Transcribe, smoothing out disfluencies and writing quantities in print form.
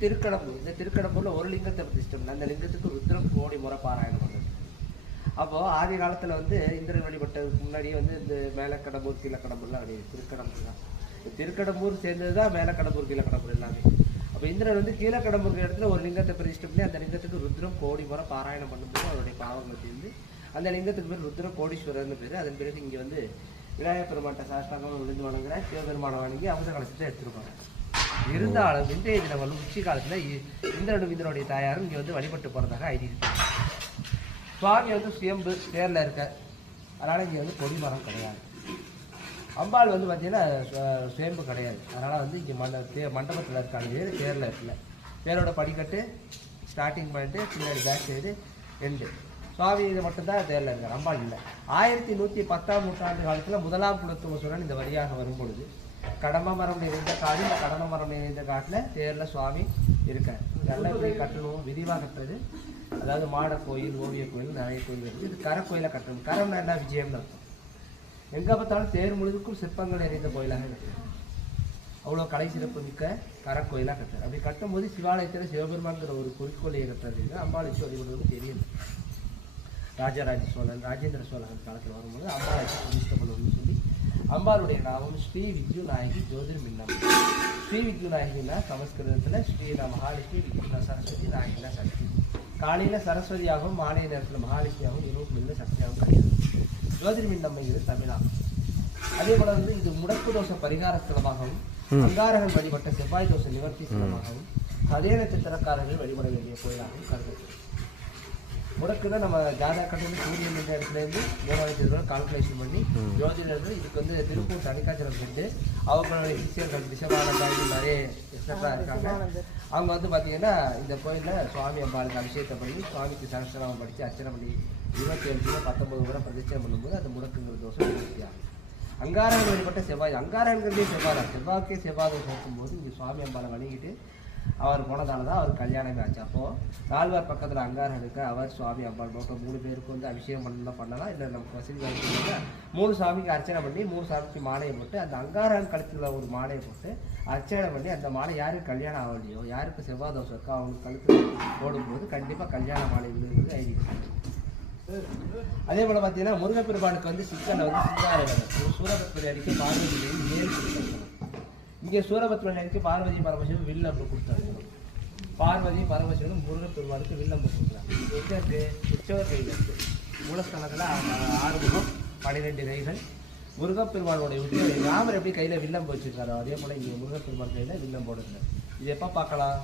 திருக்கடம்பூர். இந்த திருக்கடம்பூர்ல ஒரு லிங்கத்தை பிரதிஷ்டை பண்ண, அந்த லிங்கத்துக்கு ருத்ரம் கோடி முறை பாராயணம் பண்ணுது. அப்போ ஆதி காலத்துல இந்திரன் வழிபட்டதுக்கு முன்னாடியே இந்த மேலக்கடம்பூர் கீழக்கடம்பூர்லாம் கிடையாது, திருக்கடம்பூர் தான். திருக்கடம்பூர் சேர்ந்ததுதான் மேலக்கடம்பூர் கீழக்கடம்பூர் எல்லாமே. அப்போ இந்திரன் கீழக்கடம்பூர் இடத்துல ஒரு லிங்கத்தை பிரதிஷ்டை பண்ணி அந்த லிங்கத்துக்கு ருத்ரம் கோடி முறை பாராயணம் பண்ணும்போது அவருடைய பாவங்கள் தீர்ந்து அந்த லிங்கத்துக்கு பேர் ருத்ர கோடீஸ்வரர்னு பேர். அதன் பிறகு இங்க விநாயகர் பெருமாட்ட சாஷ்டாங்கம் விழுந்து வணங்குற சிவபெருமானை வணங்கி அமுத கலசத்தை எடுத்துருப்பாங்க. இருந்தாலும் இன்றைய தினம் உச்சி காலத்துல இந்திரனும் இந்திரனுடைய தாயாரும் இங்க வழிபட்டு போறதாக ஐதீகம். சுவாமி சுயம்பு தேர்ல இருக்க, அதனால இங்க கொடி மரம் கிடையாது. அம்பாள் பார்த்தீங்கன்னா சுயம்பு கிடையாது, அதனால இங்க மண்டபத்தில் இருக்காங்க, தேர்ல இருக்குல்ல. தேரோட படிக்கட்டு ஸ்டார்டிங் பாயிண்ட், பின்னாடி பேக் சைடு எண்டு. சுவாமி இது மட்டும்தான் தேர்ல இருக்கார், அம்பாள் இல்லை. 1110ஆம் நூற்றாண்டு காலத்துல முதலாம் குலத்துவசுரன் இந்த வழியாக வரும்பொழுது கடம்ப மரம் நிறைந்த காடு, இந்த கடம்ப மரம் நிறைந்த காட்டுல தேர்ல சுவாமி இருக்கார். நல்லா கட்டணும், விரிவாக கட்டுறது. அதாவது மாட கோயில், ஓவிய கோயில், நிறைய கோயில் இருக்குது. இது கரக்கோயில கட்டணும். கரம்னா என்ன? விஜயம்னு அர்த்தம். எங்க பார்த்தாலும் தேர் முழுதுக்கும் சிற்பங்கள் நிறைந்த கோயிலாக இருக்கு. அவ்வளோ கலை சிறப்பு மிக்க கரக்கோயிலாக கட்டுறது. அப்படி கட்டும்போது சிவாலயத்தில் சிவபெருமான்கிற ஒரு குறிக்கோளையை கட்டுறது அம்பாள் வச்சு வழிபடுவது தெரியும். ராஜராஜ சோழன், ராஜேந்திர சோழன் காலத்தில் வரும்போது அம்பாளை வச்சு பிரதிஷ்டை பண்ணுவோம்னு சொல்லி அம்பாளுடைய நாமம் ஸ்ரீ வித்யு நாயகி ஜோதிர்மின்னம். ஸ்ரீ வித்யு நாயகினா சமஸ்கிருதத்தில் ஸ்ரீனா மகாலட்சுமி, வித்யுனா சரஸ்வதி, நாயகினா சக்தி. காலையில் சரஸ்வதியாகவும் மாலை நேரத்தில் மகாலட்சுமியாகவும், இரவு பொழுது சக்தியாகவும் கிடையாது. ஜோதிர்மின்னம் இது தமிழாகும். அதே போல இது முடக்கு தோஷ பரிகார ஸ்தலமாகவும், அங்காரகன் வழிபட்ட செவ்வாய் தோஷ நிவர்த்தி ஸ்தலமாகவும், சதய நட்சத்திரக்காரர்கள் வழிபட வேண்டிய கோயிலாகவும் கருதப்படும். முடக்குன்னா நம்ம ஜாதக கட்டணம் சூரியன் என்ற இடத்துலேருந்து 3000 கால்குலேஷன் பண்ணி ஜோதிடர்கள் இதுக்கு திருப்பூர் தனிக்காச்சலம் சென்று அவங்களுடைய சிஷியர்கள் ரிஷபானந்தாய் நிறைய எக்ஸட்ரா இருக்காங்க. அவங்க பார்த்தீங்கன்னா இந்த கோயிலில் சுவாமி அம்பாளுக்கு அபிஷேகத்தை பண்ணி சுவாமிக்கு சரஸ்வரம் படித்து அர்ச்சனை பண்ணி 27 19 முறை பிரதிஷ்டை பண்ணும்போது அந்த முடக்குங்கிற தோஷம் நிவர்த்தியாகும். அங்காரகன் வழிபட்ட செவ்வாய், அங்காரகன்கிறதே செவ்வாய் தான். செவ்வாய்க்கே செவ்வாய் தோஷம் இருக்கும்போது இங்கே சுவாமி அம்பாளை வணங்கிட்டு அவர் போனதால தான் அவர் கல்யாணமே ஆச்சு. அப்போது நால்வார் பக்கத்தில் அங்காரன் இருக்க, அவர் சுவாமி அம்பாள் மொத்தம் 3 பேருக்கு அபிஷேகம் பண்ணலாம். இல்லை நமக்கு வசதி வாய்ப்பு 3 சாமிக்கு அர்ச்சனை பண்ணி 3 சாமிக்கு மாலையை போட்டு அந்த அங்காரன் கழுத்தில் ஒரு மாலையை போட்டு அர்ச்சனை பண்ணி அந்த மாலை யாருக்கு கல்யாணம் ஆகலையோ, யாருக்கு செவ்வாய் தோஷம் இருக்கோ அவங்களுக்கு கழுத்தில் போடும்போது கண்டிப்பாக கல்யாண மாலை விழுகிறது ஐதீகம். அதே போல் பார்த்தீங்கன்னா முருகப்பெருமானுக்கு சிக்கனை சிங்காரம் சூரபத்மனை அடிக்க பார்வதி 7 கொடுத்தாங்க. இங்கே சூரபத்மனை அடிக்க பார்வதி பரமசிவன் வில்லம்பு கொடுத்தாங்க. பார்வதி பரமசிவனும் முருகப்பெருமானுக்கு வில்லம்பு கொடுக்குறாங்க. எங்கே இருக்கு? உற்சவர் கையில் இருக்கு. மூலஸ்தானத்தில் 6 முகம் 12 கைகள். முருகப்பெருமானுடைய உற்சவர் ராமர் எப்படி கையில் வில்லம்பு வச்சிருக்காரோ அதே போல் இங்கே முருகப்பெருமான் கையில் வில்லம்பு போடுறாரு. இது எப்போ பார்க்கலாம்?